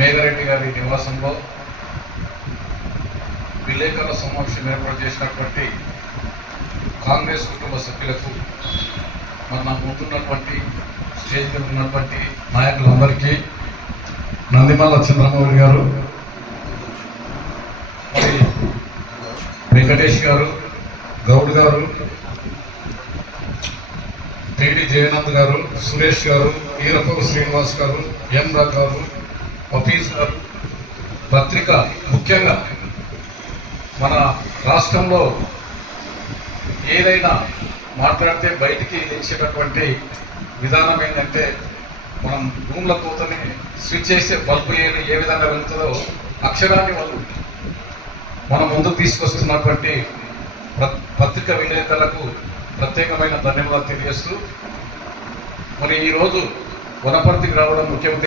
మేఘారెడ్డి గారి నివాసంలో విలేకరుల సమావేశం ఏర్పాటు చేసినటువంటి కాంగ్రెస్ కుటుంబ సభ్యులకు మన ముందున్నటువంటి స్టేజ్ మీద ఉన్నటువంటి నాయకులందరికీ నందిమల్ల చంద్రమౌళి గారు, మరి వెంకటేష్ గారు, గౌడ్ గారు, టీడీ జయనంద్ గారు, సురేష్ గారు, ఈరపల్లి శ్రీనివాస్ గారు, ఎన్ రాజ్ గారు, హఫీజ్ గారు, పత్రిక ముఖ్యంగా మన రాష్ట్రంలో ఏదైనా మాట్లాడితే బయటికి ఇచ్చేటటువంటి విధానం ఏంటంటే మనం రూమ్ల పోతని స్విచ్ చేసే బల్బు ఏ విధంగా వెళ్తుందో అక్షరాన్ని వాళ్ళు మనం ముందుకు తీసుకొస్తున్నటువంటి పత్రిక విలేకరులకు ప్రత్యేకమైన ధన్యవాదాలు తెలియజేస్తూ, మరి ఈరోజు వనపర్తికి రావడం ముఖ్య